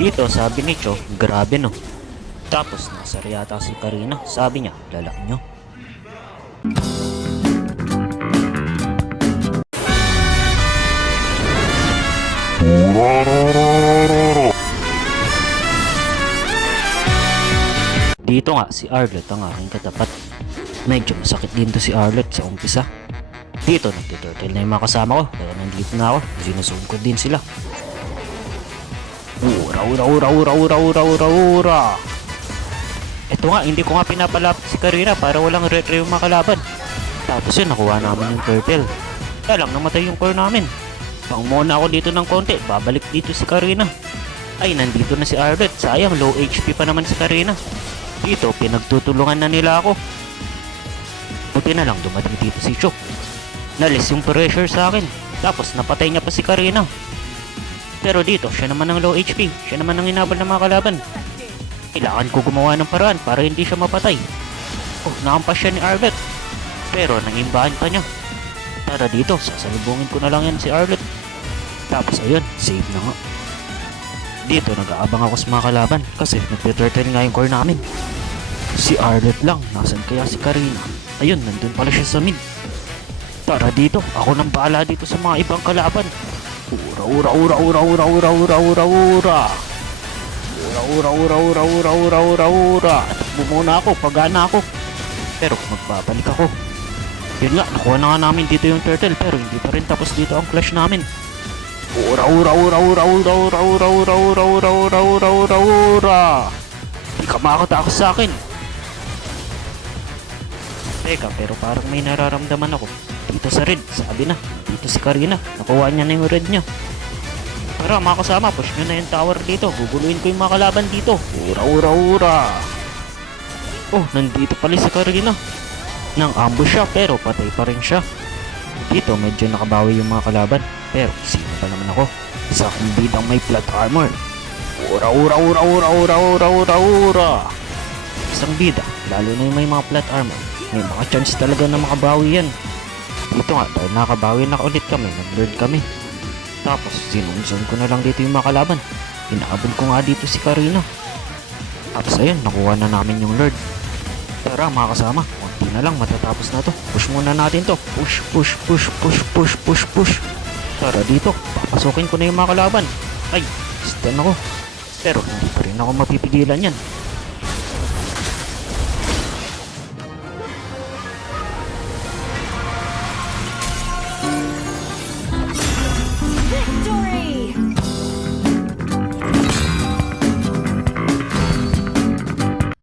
Dito sabi ni Cho, grabe no. Tapos nasa yata si Karina, sabi niya, lalak nyo. Dito nga si Arlet ang aking katapat. Medyo masakit din to si Arlet sa umpisa. Dito nagtiturtle na yung mga kasama ko, kaya nandito na ako, sinusugod din sila. Ura ura ura ura ura ura ura ura. Ito nga, hindi ko nga pinapalapit si Karina para walang re-re yung makalaban. Tapos yun, nakuha namin yung turtle. Kaya lang, namatay yung core namin. Pang muna ako dito ng konti, babalik dito si Karina. Ay, nandito na si Arlet. Sayang, low HP pa naman si Karina. Dito, pinagtutulungan na nila ako. Buti na lang, dumating dito si Chok. Nalis yung pressure sa akin. Tapos, napatay niya pa si Karina. Pero dito, siya naman ang low HP. Siya naman ang inabal ng mga kalaban. Kailangan ko gumawa ng paraan para hindi siya mapatay. Oh, nakampas siya ni Arlet. Pero nangimbahan pa niya. Tara dito, sasalubungin ko na lang yan si Arlet. Tapos ayun, save na nga. Dito, nag-aabang ako sa mga kalaban kasi nagtiturtle nga yung core namin. Si Arlet lang, nasan kaya si Karina? Ayun, nandun pala siya sa mid. Tara dito, ako nang bahala dito sa mga ibang kalaban. Ura ura ura ura ura ura ura ura ura. Ura ura ura ura ura ura ura ura. Takbo muna ako, pagana ako. Pero magbabalik ako. Yun nga, nakuha na nga namin dito yung turtle pero hindi pa rin tapos dito ang clash namin. Ura ura ura ura ura ura ura ura ura ura ura ura ura ura. Hindi ka makatakas sa akin. Teka, pero parang may nararamdaman ako. Dito sa red, sabi na. Dito si Karina, nakuha niya na yung red niya. Tara mga kasama, push nyo na yung tower dito. Guguluin ko yung mga kalaban dito. Ura ura ura. Oh, nandito pala si Karina. Nang ambush siya pero patay pa rin siya. Dito medyo nakabawi yung mga kalaban. Pero sino pa naman ako? Isa akong bidang may plot armor. Ura ura ura ura ura ura ura ura. Isang bida, lalo na yung may mga plot armor. May mga chance talaga na makabawi yan. Dito nga, dahil nakabawi na ulit kami, nag-lord kami. Tapos sinunsun ko na lang dito yung mga kalaban. Inaabon ko nga dito si Karina. Tapos ayun, nakuha na namin yung lord. Tara mga kasama, konti na lang matatapos na to. Push muna natin to. Push, push, push, push, push, push, push. Tara dito, papasukin ko na yung mga kalaban. Ay, stun ako. Pero hindi pa rin ako mapipigilan yan.